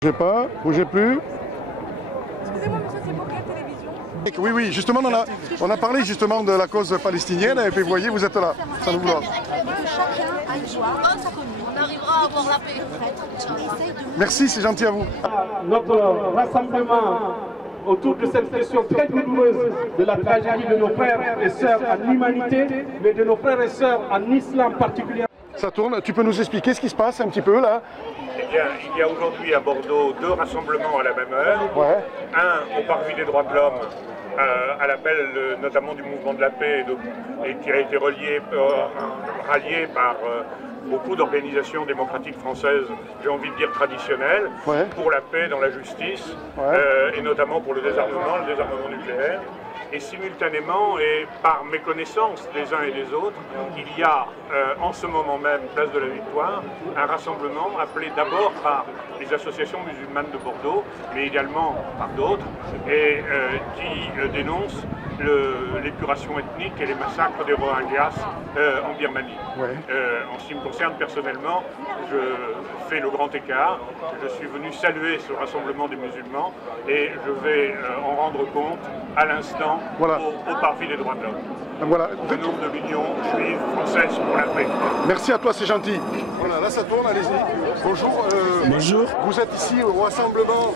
Bougez pas, bougez plus. Excusez-moi, monsieur, c'est pour quelle télévision? Oui, oui, justement, on a parlé justement de la cause palestinienne, et puis vous voyez, vous êtes là, sans le vouloir. Chacun a une joie dans sa commune. On arrivera à avoir la paix. Merci, c'est gentil à vous. Notre rassemblement autour de cette question très douloureuse de la tragédie de nos frères et sœurs en humanité, mais de nos frères et sœurs en islam particulièrement. Ça tourne, tu peux nous expliquer ce qui se passe un petit peu là? Eh bien, il y a aujourd'hui à Bordeaux 2 rassemblements à la même heure. Ouais. Un au Parvis des droits de l'homme, à l'appel notamment du mouvement de la paix, et qui a été rallié par beaucoup d'organisations démocratiques françaises, j'ai envie de dire traditionnelles, ouais, pour la paix dans la justice, ouais, et notamment pour le désarmement nucléaire. Et simultanément, et par méconnaissance des uns et des autres, il y a en ce moment même, place de la Victoire, un rassemblement appelé d'abord par les associations musulmanes de Bordeaux, mais également par d'autres, et qui dénonce l'épuration ethnique et les massacres des Rohingyas en Birmanie. ouais. En ce qui me concerne personnellement, je fais le grand écart. Je suis venu saluer ce rassemblement des musulmans et je vais en rendre compte à l'instant, voilà, au Parvis des droits de l'homme. Voilà. Au nom de l'Union juive française pour la paix. Merci à toi, c'est gentil. Voilà, là ça tourne, allez-y. Bonjour. Bonjour. Vous êtes ici au rassemblement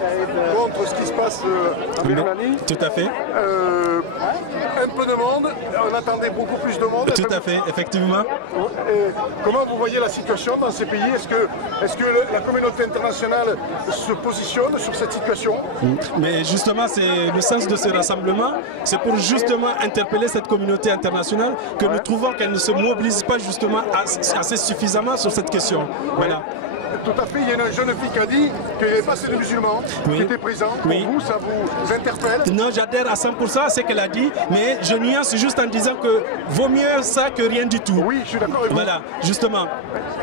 contre ce qui se passe en Birmanie. Tout à fait. Un peu de monde, on attendait beaucoup plus de monde. Tout à fait, effectivement. Comment vous voyez la situation dans ces pays? Est-ce que la communauté internationale se positionne sur cette situation? Mais justement, c'est le sens de ce rassemblement, c'est pour justement interpeller cette communauté internationale que nous trouvons qu'elle ne se mobilise pas justement assez suffisamment sur cette question. Voilà. Tout à fait, il y a une jeune fille qui a dit qu'il n'y avait pas assez de musulmans qui étaient présents. Pour vous, ça vous interpelle? Non, j'adhère à 100% à ce qu'elle a dit, mais je nuance juste en disant que vaut mieux ça que rien du tout. Oui, je suis d'accord avec vous. Voilà, justement.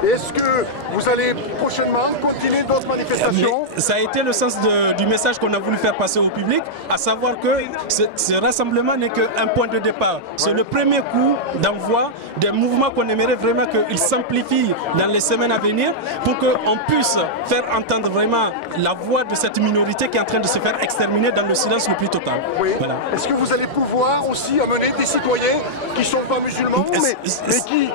Est-ce que vous allez prochainement continuer d'autres manifestations? Mais ça a été le sens du message qu'on a voulu faire passer au public, à savoir que ce rassemblement n'est qu'un point de départ. C'est le premier coup d'envoi d'un mouvement qu'on aimerait vraiment qu'il s'amplifie dans les semaines à venir pour qu'on puisse faire entendre vraiment la voix de cette minorité qui est en train de se faire exterminer dans le silence le plus total. Oui. Voilà. Est-ce que vous allez pouvoir aussi amener des citoyens qui ne sont pas musulmans, mais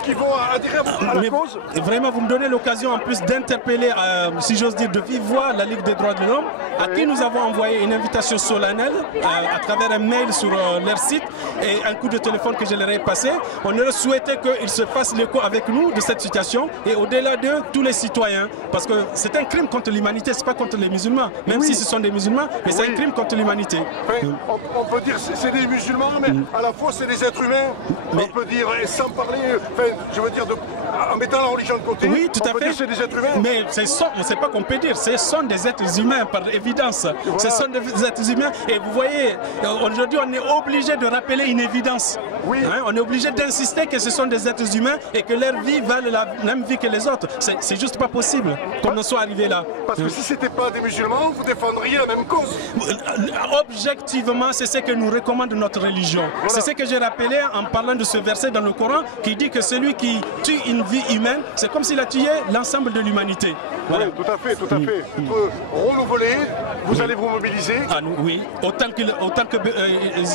qui vont adhérer à la cause? Vraiment, vous me donnez l'occasion en plus d'interpeller, si j'ose dire, de vive voix la Ligue des droits de l'homme, à qui nous avons envoyé une invitation solennelle à travers un mail sur leur site et un coup de téléphone que je leur ai passé. On aurait souhaité qu'ils se fassent l'écho avec nous de cette situation et au-delà de tous les citoyens. Parce que c'est un crime contre l'humanité, c'est pas contre les musulmans, même si ce sont des musulmans, mais c'est un crime contre l'humanité. Enfin, on peut dire que c'est des musulmans, mais à la fois c'est des êtres humains. On peut dire, et sans parler, enfin, je veux dire, en mettant la religion de côté, oui, tout à fait. C'est des êtres humains. Mais c'est pas qu'on peut dire, ce sont des êtres humains par évidence. Voilà. Ce sont des êtres humains. Et vous voyez, aujourd'hui, on est obligé de rappeler une évidence. Oui. Hein, on est obligé d'insister que ce sont des êtres humains et que leur vie valent la même vie que les autres. C'est juste pas possible qu'on en soit arrivé là. Parce que si c'était pas des musulmans, vous défendriez la même cause. Objectivement, c'est ce que nous recommande notre religion. Voilà. C'est ce que j'ai rappelé en parlant de ce verset dans le Coran qui dit que celui qui tue une vie humaine, c'est comme s'il a tué l'ensemble de l'humanité. Voilà. Oui, tout à fait, tout à fait. Renouveler, vous allez vous mobiliser. Ah, oui, autant qu'il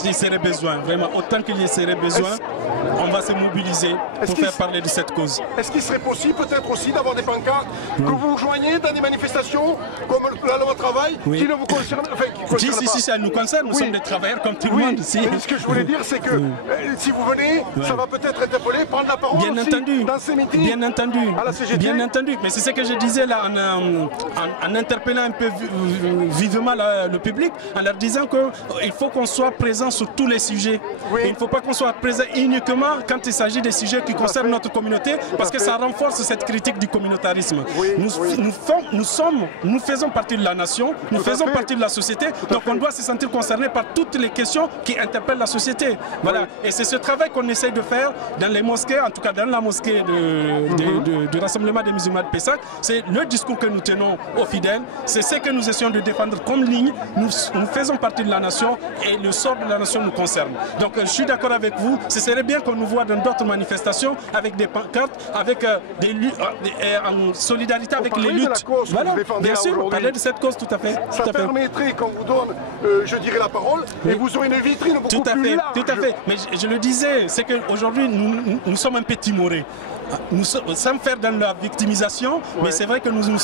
y serait besoin, vraiment, autant qu'il y serait besoin, on va se mobiliser pour faire parler de cette cause. Est-ce qu'il serait possible peut-être aussi d'avoir des pancartes que vous rejoignez dans des manifestations comme la loi travail qui ne vous concerne, si, ça nous concerne, nous sommes des travailleurs comme tout le monde. Mais ce que je voulais dire, c'est que si vous venez, ça va peut-être interpeller, prendre la parole bien aussi entendu, dans ces meetings. Bien entendu, à la CGT. Bien entendu. Mais c'est ce que je disais là en interpellant un peu vivement le public, en leur disant qu'il faut qu'on soit présent sur tous les sujets. Oui. Il ne faut pas qu'on soit présent uniquement quand il s'agit des sujets qui concernent notre communauté, parce que ça renforce cette critique du communautarisme. Oui. Nous faisons partie de la nation, nous faisons partie de la société, donc on doit se sentir concerné par toutes les questions qui interpellent la société. Voilà. Oui. Et c'est ce travail qu'on essaye de faire dans les mosquées, en tout cas dans la mosquée du Rassemblement des musulmans musulmans de Pessac, c'est le discours que nous tenons aux fidèles, c'est ce que nous essayons de défendre comme ligne. Nous faisons partie de la nation et le sort de la nation nous concerne. Donc je suis d'accord avec vous, ce serait bien qu'on nous voit dans d'autres manifestations avec des pancartes, avec en solidarité avec les luttes. Voilà, bien sûr, parler de cette cause, tout à fait. Ça permettrait qu'on vous donne, je dirais, la parole, et vous aurez une vitrine beaucoup plus large. Tout à fait. Mais je le disais, c'est qu'aujourd'hui, nous sommes un peu timorés. Nous sommes faire dans la victimisation, mais c'est vrai que nous nous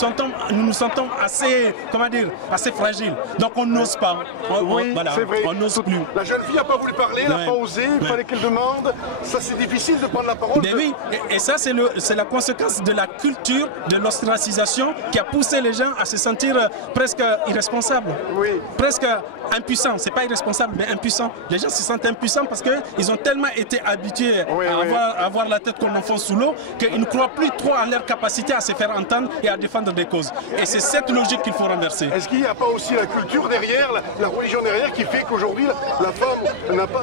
sentons assez, comment dire, assez fragiles. Donc on n'ose pas. Voilà, c'est vrai. On n'ose plus. La jeune fille n'a pas voulu parler, elle n'a pas osé, il fallait qu'elle demande. Ça, c'est difficile de prendre la parole. Mais oui, et ça, c'est la conséquence de la culture de l'ostracisation qui a poussé les gens à se sentir presque irresponsables. Oui. Presque impuissants. C'est pas irresponsable, mais impuissants. Les gens se sentent impuissants parce qu'ils ont tellement été habitués à avoir la tête comme enfant sous l'eau qu'ils ne croient plus trop à leur capacité à se faire entendre et à défendre des causes. Et c'est cette logique qu'il faut renverser. Est-ce qu'il n'y a pas aussi la culture derrière, la religion derrière, qui fait qu'aujourd'hui la femme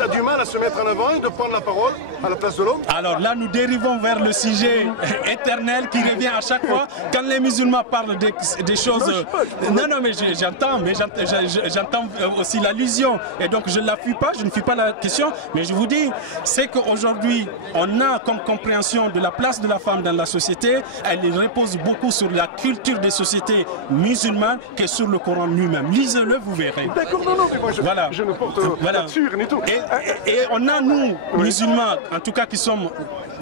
a du mal à se mettre en avant et de prendre la parole à la place de l'homme? Alors là, nous dérivons vers le sujet éternel qui revient à chaque fois quand les musulmans parlent des choses. Non, mais j'entends aussi l'allusion. Et donc je ne la fuis pas, je ne fuis pas la question, mais je vous dis, c'est qu'aujourd'hui, on a comme compréhension de la place de la femme dans la société, elle repose beaucoup sur la culture des sociétés musulmanes que sur le Coran lui-même. Lisez-le, vous verrez. D'accord, non, mais moi je ne porte là-dessus, ni tout. Et on a, nous, musulmans, en tout cas qui sommes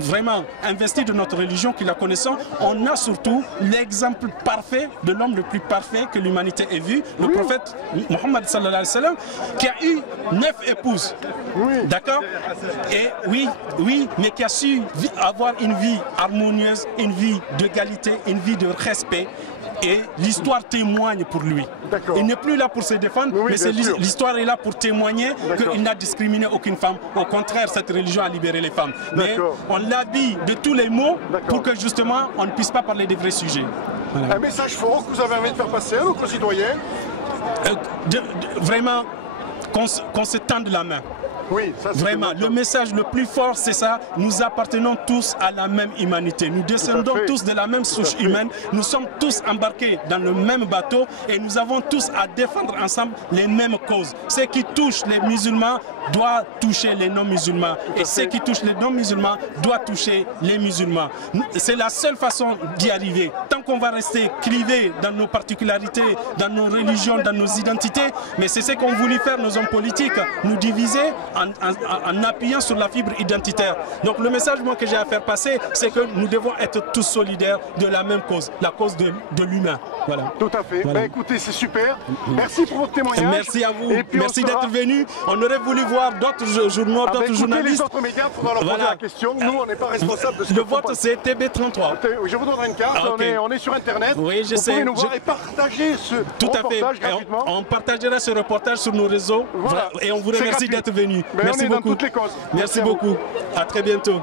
vraiment investis de notre religion, qui la connaissons, on a surtout l'exemple parfait de l'homme le plus parfait que l'humanité ait vu, le prophète Mohammed sallallahu alayhi wa sallam, qui a eu 9 épouses. D'accord? Et oui, mais qui a su avoir une vie harmonieuse, une vie d'égalité, une vie de respect. Et l'histoire témoigne pour lui. Il n'est plus là pour se défendre, mais l'histoire est là pour témoigner qu'il n'a discriminé aucune femme. Au contraire, cette religion a libéré les femmes. Mais on l'habille de tous les mots pour que justement on ne puisse pas parler des vrais sujets. Voilà. Un message fort que vous avez envie de faire passer à nos concitoyens? Vraiment, qu'on se tende la main. Oui, ça, vraiment, le message le plus fort, c'est ça. Nous appartenons tous à la même humanité. Nous descendons tous de la même souche humaine. Nous sommes tous embarqués dans le même bateau et nous avons tous à défendre ensemble les mêmes causes. Ce qui touche les musulmans doit toucher les non-musulmans. Et ce qui touche les non-musulmans doit toucher les musulmans. C'est la seule façon d'y arriver. Tant qu'on va rester clivés dans nos particularités, dans nos religions, dans nos identités, mais c'est ce qu'ont voulu faire nos hommes politiques, nous diviser en appuyant sur la fibre identitaire. Donc le message que j'ai à faire passer, c'est que nous devons être tous solidaires de la même cause, la cause de l'humain. Voilà. Tout à fait. Voilà. Écoutez, c'est super. Merci pour votre témoignage. Merci à vous. Merci d'être venu. On aurait voulu voir d'autres journaux, d'autres journalistes. Les autres médias, il faudra leur poser la question. Nous, on n'est pas responsable de ce Le vote, c'est TB33. Je vous donnerai une carte. On est sur Internet. Oui, je sais. Vous pouvez nous voir et partager ce reportage gratuitement. On partagera ce reportage sur nos réseaux. Et on vous remercie d'être venu. Merci beaucoup. Dans toutes les causes. Merci beaucoup. À très bientôt.